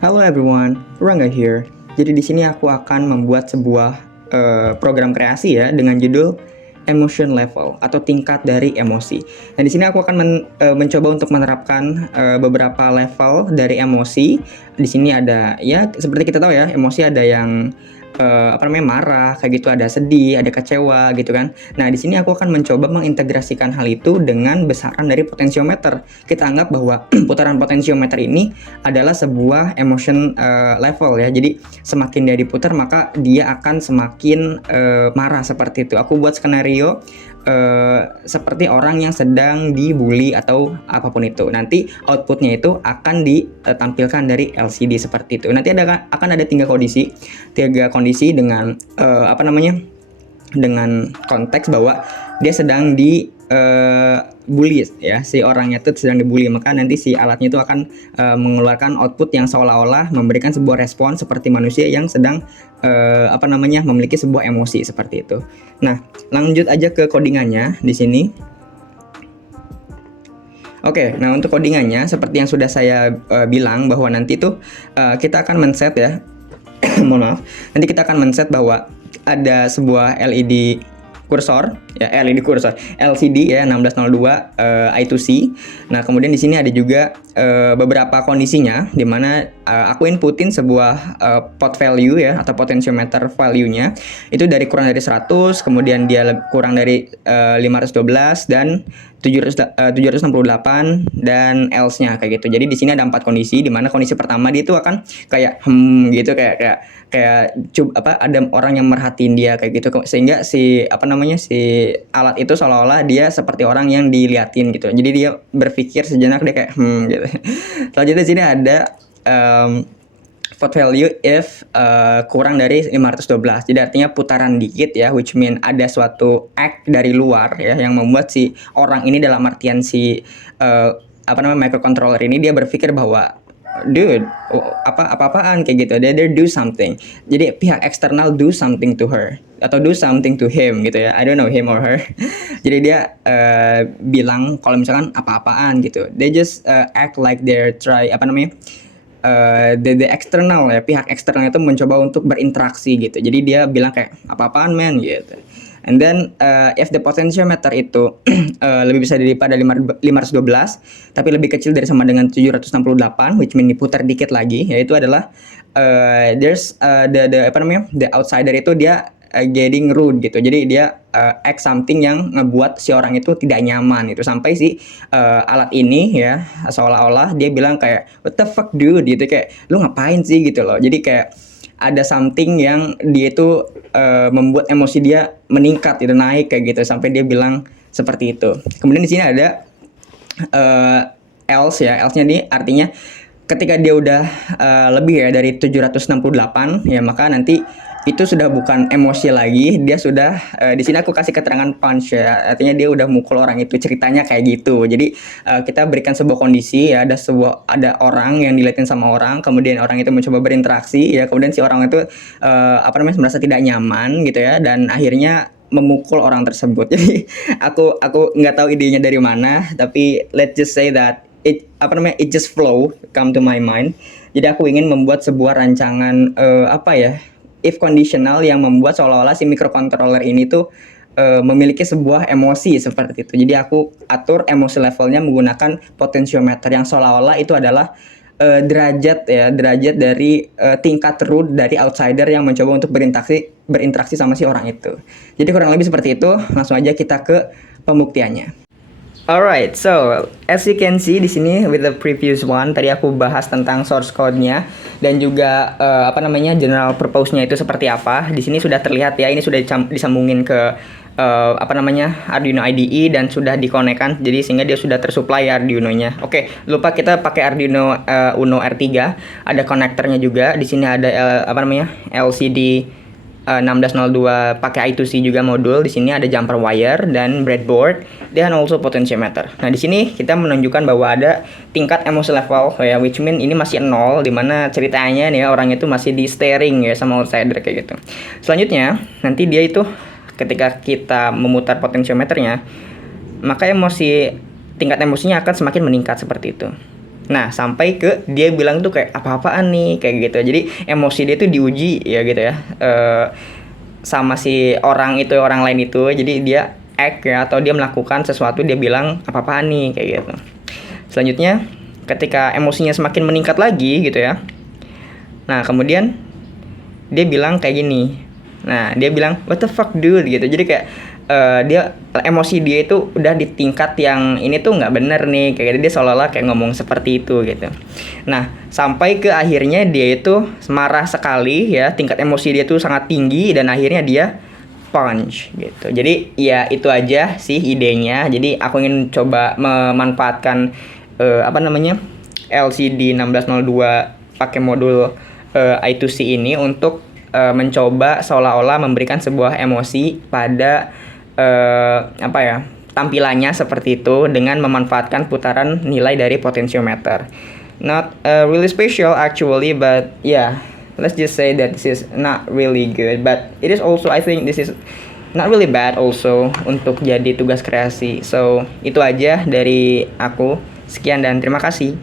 Hello everyone, Rangga here. Jadi di sini aku akan membuat sebuah program kreasi ya dengan judul emotion level atau tingkat dari emosi. Nah di sini aku akan mencoba untuk menerapkan beberapa level dari emosi. Di sini ada ya seperti kita tahu ya, emosi ada yang marah, kayak gitu, ada sedih, ada kecewa gitu kan. Nah, di sini aku akan mencoba mengintegrasikan hal itu dengan besaran dari potensiometer. Kita anggap bahwa putaran potensiometer ini adalah sebuah emotion level ya. Jadi semakin dia diputar maka dia akan semakin marah seperti itu. Aku buat skenario seperti orang yang sedang dibully atau apapun itu. Nanti outputnya itu akan ditampilkan dari LCD seperti itu. Nanti akan ada tiga kondisi dengan dengan konteks bahwa dia sedang bully ya, si orangnya itu sedang dibully, maka nanti si alatnya itu akan mengeluarkan output yang seolah-olah memberikan sebuah respon seperti manusia yang sedang memiliki sebuah emosi seperti itu. Nah, lanjut aja ke codingannya di sini. Oke, nah untuk codingannya seperti yang sudah saya bilang bahwa nanti tuh kita akan men-set ya. Mohon maaf. Nanti kita akan men-set bahwa ada sebuah LED kursor ya, LCD ya 1602 I2C. Nah, kemudian di sini ada juga beberapa kondisinya di mana aku inputin sebuah pot value ya atau potentiometer value-nya itu kurang dari 100, kemudian dia kurang dari 512 dan 768 dan else-nya kayak gitu. Jadi di sini ada 4 kondisi, di mana kondisi pertama dia itu akan kayak gitu, kayak ada orang yang merhatiin dia kayak gitu, sehingga si alat itu seolah-olah dia seperti orang yang diliatin gitu. Jadi dia berpikir sejenak, dia kayak gitu. Selanjutnya di sini ada pot value if kurang dari 512. Jadi artinya putaran dikit ya, which mean ada suatu act dari luar ya yang membuat si orang ini, dalam artian si microcontroller ini, dia berpikir bahwa dude, apa-apaan kayak gitu. They do something. Jadi pihak eksternal do something to her atau do something to him gitu ya. I don't know him or her. Jadi dia bilang kalau misalkan apa-apaan gitu. They just act like they're the external ya, pihak eksternal itu mencoba untuk berinteraksi gitu. Jadi dia bilang kayak apa-apaan men gitu. And then if the potentiometer itu lebih besar daripada 512 tapi lebih kecil dari sama dengan 768, which mean diputar dikit lagi, yaitu adalah there's the outsider itu dia getting rude gitu. Jadi dia act something yang ngebuat si orang itu tidak nyaman itu, sampai si alat ini ya seolah-olah dia bilang kayak what the fuck dude gitu, kayak lu ngapain sih gitu loh. Jadi kayak ada something yang dia itu membuat emosi dia meningkat gitu, naik kayak gitu, sampai dia bilang seperti itu. Kemudian di sini ada else ya. Else-nya ini artinya ketika dia udah lebih ya dari 768 ya, maka nanti itu sudah bukan emosi lagi, dia sudah di sini aku kasih keterangan punch ya, artinya dia udah mukul orang itu, ceritanya kayak gitu. Jadi kita berikan sebuah kondisi ya, ada orang yang dilihatin sama orang, kemudian orang itu mencoba berinteraksi ya, kemudian si orang itu merasa tidak nyaman gitu ya, dan akhirnya memukul orang tersebut. Jadi aku nggak tahu idenya dari mana, tapi let's just say that it just come to my mind. Jadi aku ingin membuat sebuah rancangan if conditional yang membuat seolah-olah si microcontroller ini tuh memiliki sebuah emosi seperti itu. Jadi aku atur emosi levelnya menggunakan potentiometer yang seolah-olah itu adalah derajat dari tingkat root dari outsider yang mencoba untuk berinteraksi sama si orang itu. Jadi kurang lebih seperti itu. Langsung aja kita ke pembuktiannya. Alright, so as you can see di sini with the previous one, tadi aku bahas tentang source code-nya dan juga general purpose-nya itu seperti apa. Di sini sudah terlihat ya, ini sudah disambungin ke Arduino IDE dan sudah dikonekkan, jadi sehingga dia sudah tersupply Arduino-nya. Oke, lupa kita pakai Arduino Uno R3, ada konektornya juga. Di sini ada LCD 1602 pakai I2C juga modul. Di sini ada jumper wire dan breadboard dan also potentiometer. Nah, di sini kita menunjukkan bahwa ada tingkat emosi level ya, which mean ini masih 0, dimana ceritanya nih orang itu masih di steering ya sama outsider kayak gitu. Selanjutnya nanti dia itu ketika kita memutar potentiometernya, maka tingkat emosinya akan semakin meningkat seperti itu. Nah, sampai ke dia bilang tuh kayak apa-apaan nih kayak gitu. Jadi emosi dia tuh diuji ya gitu ya. Sama si orang lain itu. Jadi dia act ya, atau dia melakukan sesuatu, dia bilang apa-apaan nih kayak gitu. Selanjutnya, ketika emosinya semakin meningkat lagi gitu ya. Nah, kemudian dia bilang kayak gini. Nah, dia bilang what the fuck dude gitu. Jadi kayak dia emosi dia itu udah di tingkat yang ini tuh nggak bener nih kayak gitu. Dia seolah-olah kayak ngomong seperti itu gitu. Nah, sampai ke akhirnya dia itu marah sekali ya, tingkat emosi dia tuh sangat tinggi, dan akhirnya dia punch gitu. Jadi ya itu aja sih idenya. Jadi aku ingin coba memanfaatkan apa namanya, LCD 1602 pakai modul I2C ini untuk mencoba seolah-olah memberikan sebuah emosi pada apa ya, tampilannya seperti itu dengan memanfaatkan putaran nilai dari potentiometer. Not really special actually, but yeah, let's just say that this is not really good, but it is also, I think this is not really bad also untuk jadi tugas kreasi. So itu aja dari aku. Sekian dan terima kasih.